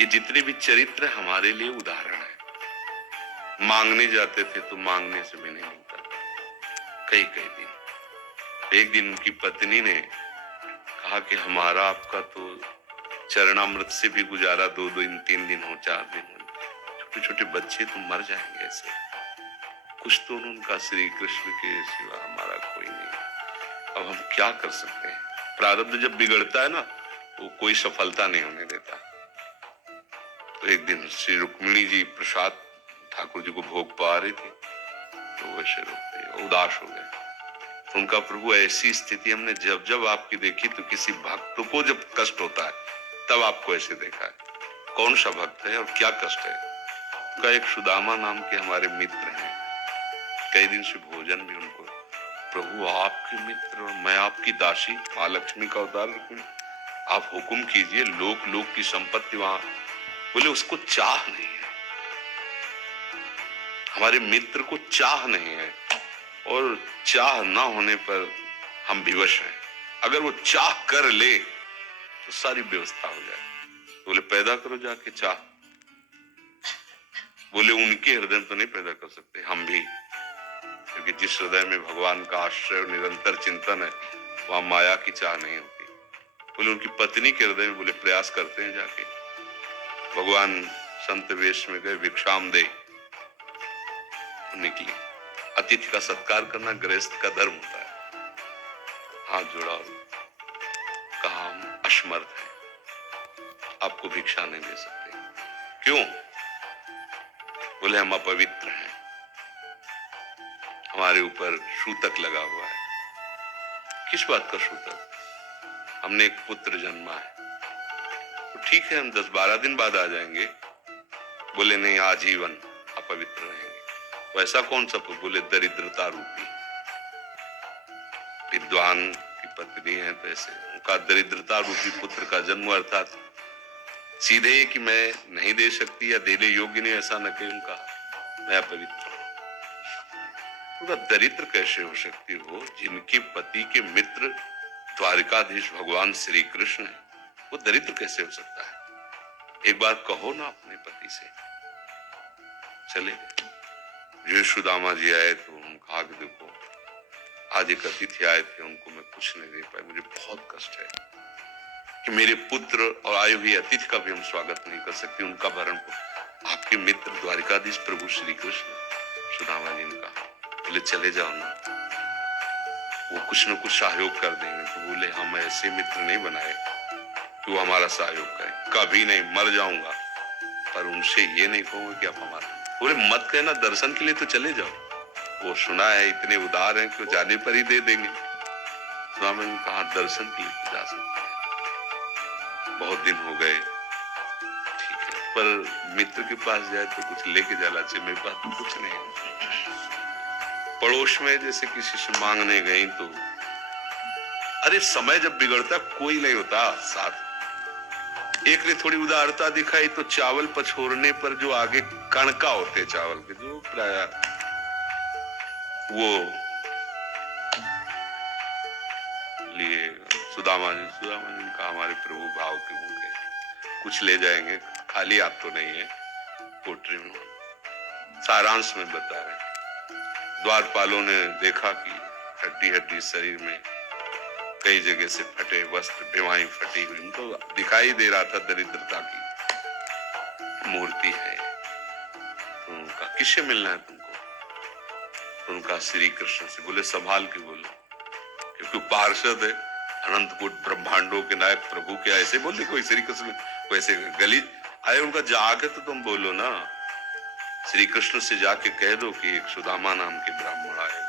ये जितने भी चरित्र हमारे लिए उदाहरण है। मांगने जाते थे तो मांगने से भी नहीं मिलता था कई कई दिन। एक दिन उनकी पत्नी ने कहा कि हमारा आपका तो चरणामृत से भी गुजारा 2 दिन 3 दिन हो 4 दिन हो, छोटे छोटे बच्चे तो मर जाएंगे ऐसे। कुछ तो उनका श्री कृष्ण के सिवा हमारा कोई नहीं। अब हम क्या कर सकते हैं? प्रारब्ध जब बिगड़ता है ना वो कोई सफलता नहीं होने देता। तो एक दिन श्री रुक्मिणी जी प्रसाद ठाकुर जी को भोग पा रही थी तो वैसे उदास हो गए। तो उनका प्रभु ऐसी स्थिति हमने जब जब आपकी देखी तो किसी भक्त को जब कष्ट होता है तब आपको ऐसे देखा है। कौन सा भक्त है और क्या कष्ट है? उनका एक सुदामा नाम के हमारे मित्र हैं, कई दिन से भोजन भी उनको, प्रभु आपके मित्र और मैं आपकी दासी, माँ लक्ष्मी का अवतार रुक्मिणी, आप हुक्म कीजिए, लोक लोक की संपत्ति वहां। बोले उसको चाह नहीं है, हमारे मित्र को चाह नहीं है, और चाह ना होने पर हम विवश हैं। अगर वो चाह कर ले तो सारी व्यवस्था हो जाए। बोले पैदा करो जाके चाह। बोले उनके हृदय तो नहीं पैदा कर सकते, हम भी, क्योंकि जिस हृदय में भगवान का आश्रय और निरंतर चिंतन है वहां माया की चाह नहीं होती। बोले उनकी पत्नी के हृदय में, बोले प्रयास करते हैं जाके। भगवान संत वेश में गए, भिक्षाम दे निकली। अतिथि का सत्कार करना गृहस्थ का धर्म होता है। हाथ जोड़ा, कहा हम असमर्थ हैं, आपको भिक्षा नहीं दे सकते। क्यों? बोले हम अपवित्र हैं, हमारे ऊपर सूतक लगा हुआ है। किस बात का सूतक? हमने एक पुत्र जन्मा है। तो ठीक है हम 10-12 दिन बाद आ जाएंगे। बोले नहीं, आजीवन अपवित्र रहेंगे। वैसा कौन सा? बोले दरिद्रता रूपी। विद्वान की पत्नी है तो ऐसे उनका दरिद्रता रूपी पुत्र का जन्म, अर्थात सीधे कि मैं नहीं दे सकती या देने योग्य नहीं, ऐसा न कहे उनका, मैं अपवित्र हूं। उनका दरिद्र कैसे हो सकती हो? जिनके पति के मित्र द्वारिकाधीश भगवान श्री कृष्ण है, वो दरिद्र कैसे हो सकता है? एक बार कहो ना अपने पति से। चले जो सुदामा जी आए तो उन्होंने कहा कि देखो आज एक अतिथि आए थे, उनको मैं कुछ नहीं दे पाया, मुझे बहुत कष्ट है कि मेरे पुत्र और आए हुए अतिथि का भी हम स्वागत नहीं कर सकते, उनका भरण पोषण। आपके मित्र द्वारिकाधीश प्रभु श्री कृष्ण। सुदामा जी ने कहा, बोले चले जाओ ना, वो कुछ न कुछ सहयोग कर देंगे। तो बोले हम ऐसे मित्र नहीं बनाए कि वो हमारा सहयोग करे, कभी नहीं, मर जाऊंगा पर उनसे ये नहीं कहूंगा कि आप हमारा। बोले मत कहना, दर्शन के लिए तो चले जाओ, वो सुना है इतने उदार हैं कि वो जाने पर ही दे देंगे। स्वामी ने कहा दर्शन के लिए तो जा सकते हैं, बहुत दिन हो गए, ठीक है, पर मित्र के पास जाए तो कुछ लेके जाना चाहिए, मेरे पास तो कुछ नहीं है। पड़ोस में जैसे किसी से मांगने गई तो, अरे समय जब बिगड़ता कोई नहीं होता साथ। एक ने थोड़ी उदारता दिखाई तो चावल पछोरने पर जो आगे कणका होते चावल के, जो प्राय वो लिए सुदामा जी ने कहा हमारे प्रभु भाव के होंगे, कुछ ले जाएंगे, खाली हाथ तो नहीं है। पोट्री में सारांश में बता रहे, द्वारपालों ने देखा कि हड्डी हड्डी शरीर में कई जगह से फटे वस्त्र, बेवाई फटी हुई, उनको दिखाई दे रहा था दरिद्रता की मूर्ति है। तो उनका किससे मिलना है तुमको? तो उनका श्री कृष्ण से। बोले संभाल के बोलो, क्योंकि पार्षद है, अनंत कोट ब्रह्मांडों के नायक प्रभु के ऐसे बोले कोई श्री कृष्ण वैसे गली आए। उनका जाके तो तुम बोलो ना, श्री कृष्ण से जाके कह दो कि एक सुदामा नाम के ब्राह्मण आए।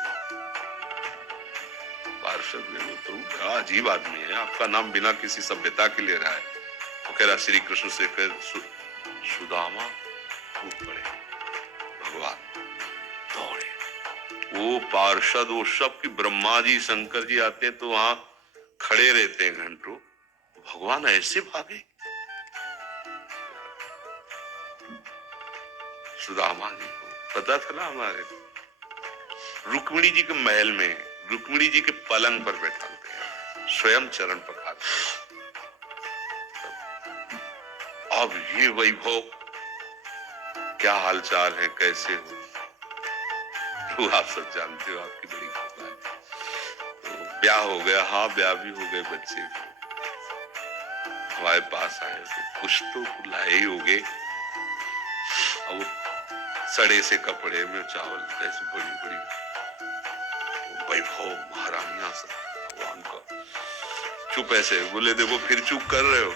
पार्षद ने तो बड़ा अजीब आदमी है, आपका नाम बिना किसी सभ्यता के ले रहा है। तो कह रहा श्री कृष्ण से कह सुदामा, टूट पड़े। भगवान दौड़े, वो पार्षद वो सब की ब्रह्मा जी शंकर जी आते हैं तो वहां खड़े रहते हैं घंटों, भगवान ऐसे भागे। सुदामा जी को पता चला हमारे रुक्मिणी जी के महल में, रुक्मिणी जी के पलंग पर बैठाते हैं, स्वयं चरण पखारते हैं, अब ये वैभव, क्या हालचाल है, कैसे हो? तो आप सब जानते हो, आपकी बड़ी कृपा है। तो ब्याह हो गया, हाँ ब्याह भी हो गए, बच्चे हमारे पास आए तो कुछ तो लाए ही हो गए। और सड़े से कपड़े में चावल, ऐसी बड़ी बड़ी वैभव महारानियां सब भगवान का। चुप ऐसे बोले, देखो फिर चुप कर रहे हो,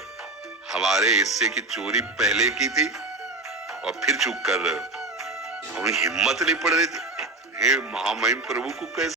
हमारे हिस्से की चोरी पहले की थी और फिर चुप कर रहे हो। हमें हिम्मत नहीं पड़ रही थी, हे महामहिम प्रभु को कैसे